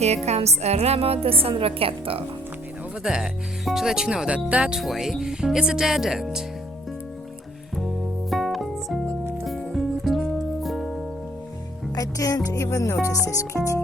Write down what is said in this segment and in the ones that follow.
Here comes Eremo di San Rocchetto. Over there, to let you know that that way is a dead end. I didn't even notice this kitty.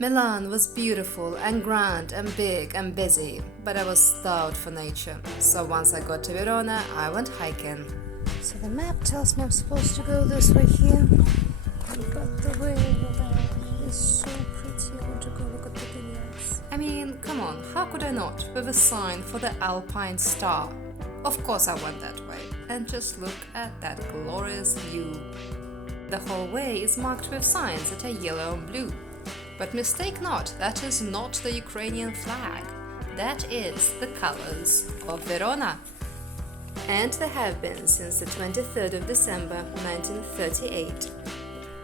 Milan was beautiful and grand and big and busy, but I was starved for nature. So once I got to Verona, I went hiking. So the map tells me I'm supposed to go this way here. But the way over there is so pretty. I want to go look at the vineyards. I mean, come on, how could I not, with a sign for the Alpine Star? Of course I went that way. And just look at that glorious view. The whole way is marked with signs that are yellow and blue. But mistake not, that is not the Ukrainian flag. That is the colors of Verona. And they have been since the 23rd of December 1938.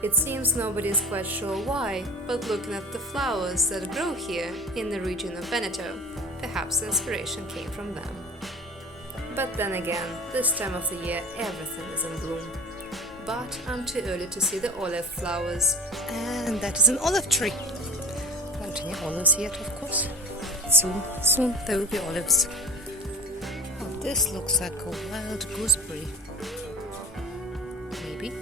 It seems nobody is quite sure why, but looking at the flowers that grow here in the region of Veneto, perhaps the inspiration came from them. But then again, this time of the year everything is in bloom. But I'm too early to see the olive flowers. And that is an olive tree. Not any olives yet, of course. Soon there will be olives. Oh, this looks like a wild gooseberry. Maybe.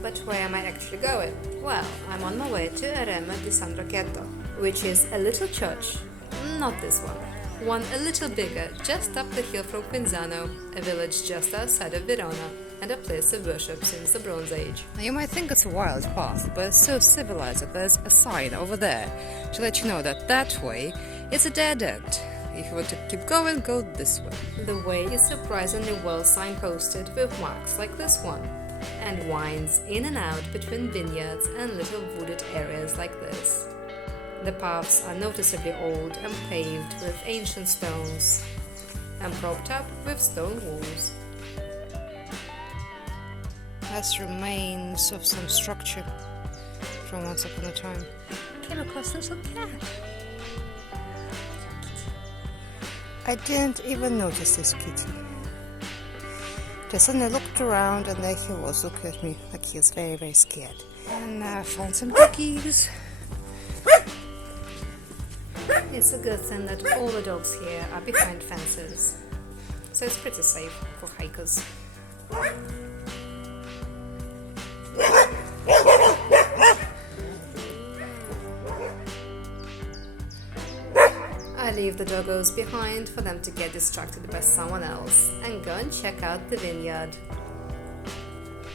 But where am I actually going? Well, I'm on my way to Eremo di San Rocchetto, which is a little church. Not this one. One a little bigger, just up the hill from Quinzano, a village just outside of Verona, and a place of worship since the Bronze Age. Now you might think it's a wild path, but it's so civilized that there's a sign over there to let you know that that way is a dead end. If you want to keep going, go this way. The way is surprisingly well signposted with marks like this one, and winds in and out between vineyards and little wooded areas like this. The paths are noticeably old and paved with ancient stones, and propped up with stone walls. That's remains of some structure from once upon a time. Came across a little cat. I didn't even notice this kitty. Just then I looked around and there he was looking at me like he was very, very scared. And I found some cookies. It's a good thing that all the dogs here are behind fences, so it's pretty safe for hikers. I leave the doggos behind for them to get distracted by someone else and go and check out the vineyard.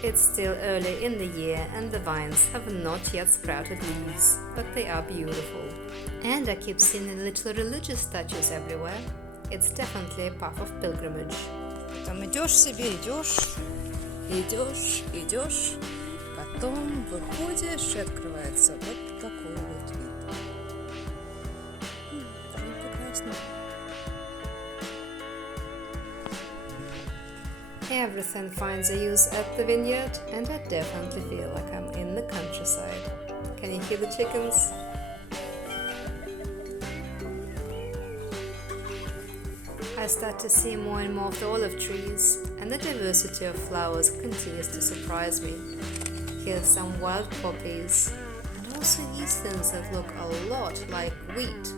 It's still early in the year and the vines have not yet sprouted leaves, but they are beautiful. And I keep seeing little religious statues everywhere. It's definitely a path of pilgrimage. Там идешь себе, идешь, потом выходишь и открывается вот такой вот вид. Прекрасно. Everything finds a use at the vineyard, and I definitely feel like I'm in the countryside. Can you hear the chickens? I start to see more and more of the olive trees, and the diversity of flowers continues to surprise me. Here's some wild poppies, and also these things that look a lot like wheat.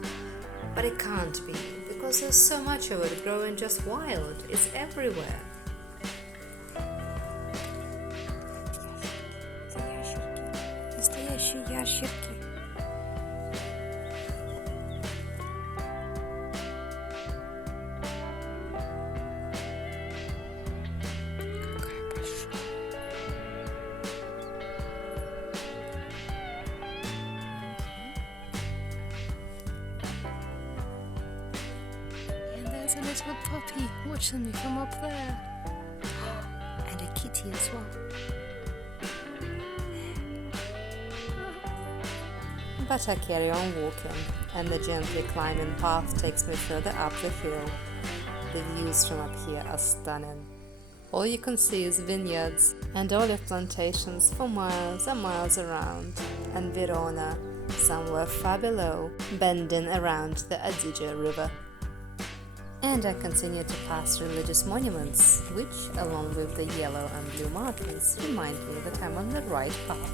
But it can't be, because there's so much of it growing just wild. It's everywhere. Настоящие ящерки. There's a little puppy watching me from up there. And a kitty as well. But I carry on walking, and the gently climbing path takes me further up the hill. The views from up here are stunning. All you can see is vineyards and olive plantations for miles and miles around, and Verona, somewhere far below, bending around the Adige River. And I continue to pass religious monuments, which, along with the yellow and blue markings, remind me that I'm on the right path.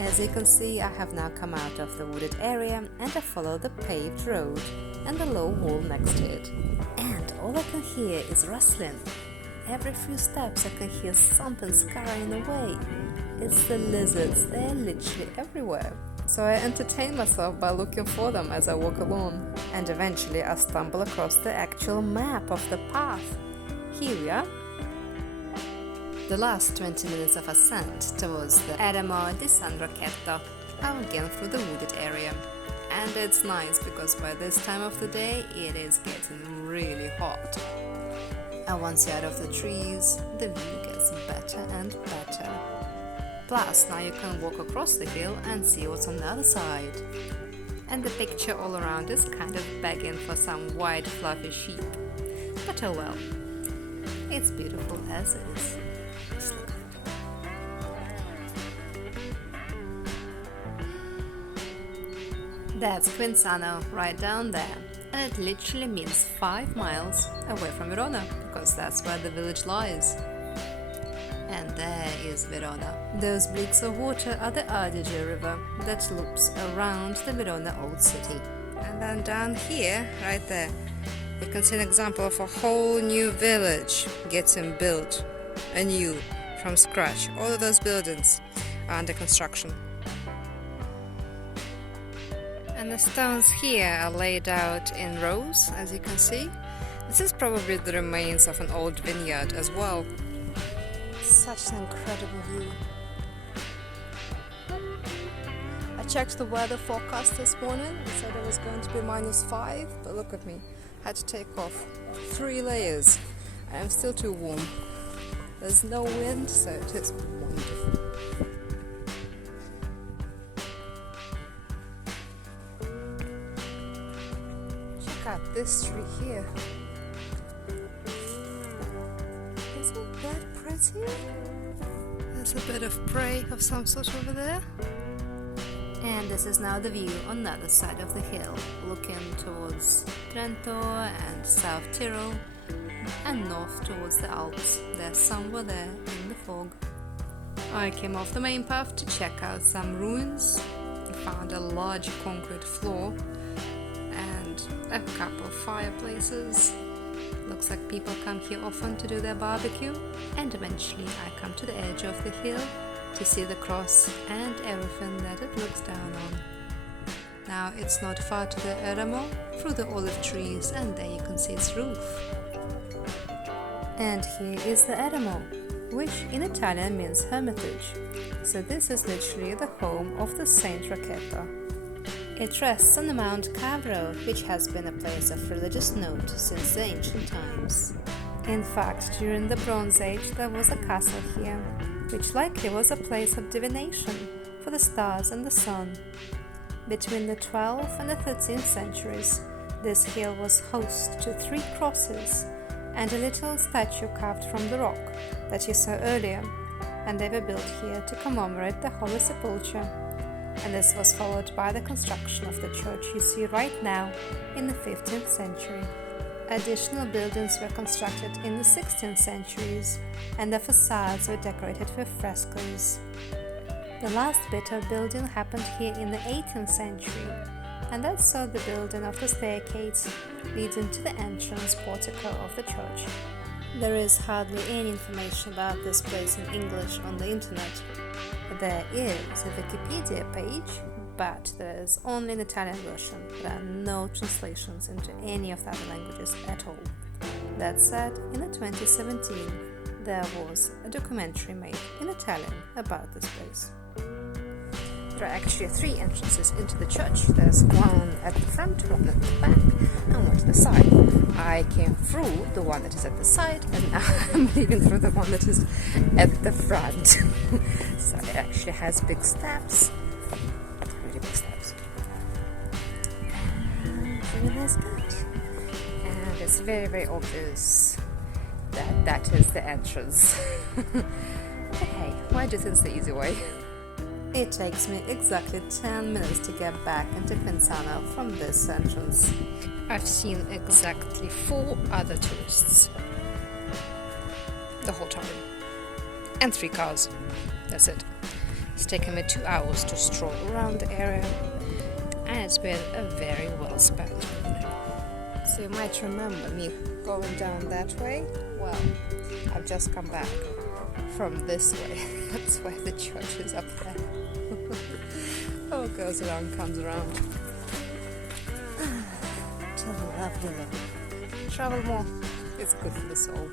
As you can see, I have now come out of the wooded area and I follow the paved road and the low wall next to it. And all I can hear is rustling. Every few steps I can hear something scurrying away. It's the lizards, they're literally everywhere. So I entertain myself by looking for them as I walk along, and eventually I stumble across the actual map of the path. Here we are. The last 20 minutes of ascent towards the Eremo di San Rocchetto are again through the wooded area. And it's nice because by this time of the day it is getting really hot. And once you're out of the trees, the view gets better and better. Plus, now you can walk across the hill and see what's on the other side. And the picture all around is kind of begging for some white fluffy sheep. But oh well, it's beautiful as is. Just look at it. That's Quinzano, right down there. And it literally means 5 miles away from Verona, because that's where the village lies. And there is Verona. Those bricks of water are the Adige River that loops around the Verona old city. And then down here, right there, you can see an example of a whole new village getting built anew from scratch. All of those buildings are under construction. And the stones here are laid out in rows, as you can see. This is probably the remains of an old vineyard as well. Such an incredible view. I checked the weather forecast this morning and said it was going to be -5, but look at me. I had to take off 3 layers. I am still too warm. There's no wind, so it is wonderful. Check out this tree here. Isn't that pretty? There's a bit of prey of some sort over there. And this is now the view on the other side of the hill, looking towards Trento and South Tyrol, and north towards the Alps. They're somewhere there in the fog. I came off the main path to check out some ruins. I found a large concrete floor and a couple of fireplaces. Looks like people come here often to do their barbecue. And eventually I come to the edge of the hill to see the cross and everything that it looks down on. Now it's not far to the Eremo, through the olive trees, and there you can see its roof. And here is the Eremo, which in Italian means hermitage. So this is literally the home of the Saint Rocchetto. It rests on the Mount Cavro, which has been a place of religious note since the ancient times. In fact, during the Bronze Age there was a castle here, which likely was a place of divination for the stars and the sun. Between the 12th and the 13th centuries, this hill was host to 3 crosses and a little statue carved from the rock that you saw earlier, and they were built here to commemorate the Holy Sepulchre. And this was followed by the construction of the church you see right now in the 15th century. Additional buildings were constructed in the 16th centuries, and the facades were decorated with frescoes. The last bit of building happened here in the 18th century, and that saw the building of the staircase leading to the entrance portico of the church. There is hardly any information about this place in English on the internet. There is a Wikipedia page, but there is only an Italian version. There are no translations into any of the other languages at all. That said, in 2017 there was a documentary made in Italian about this place. There are actually 3 entrances into the church. There's one at the front, one at the back, and one to the side. I came through the one that is at the side, and now I'm leaving through the one that is at the front. So it actually has big steps. Really big steps. And really nice bed. And it's very, very obvious that that is the entrance. But hey, why do things the easy way? It takes me exactly 10 minutes to get back into Quinzano from this entrance. I've seen exactly 4 other tourists the whole time. And 3 cars. That's it. It's taken me 2 hours to stroll around the area, and it's been a very well spent evening. So you might remember me going down that way. Well, I've just come back from this way. That's why the church is up there. What goes around comes around. Travel, lovely. Travel more. It's good for the soul.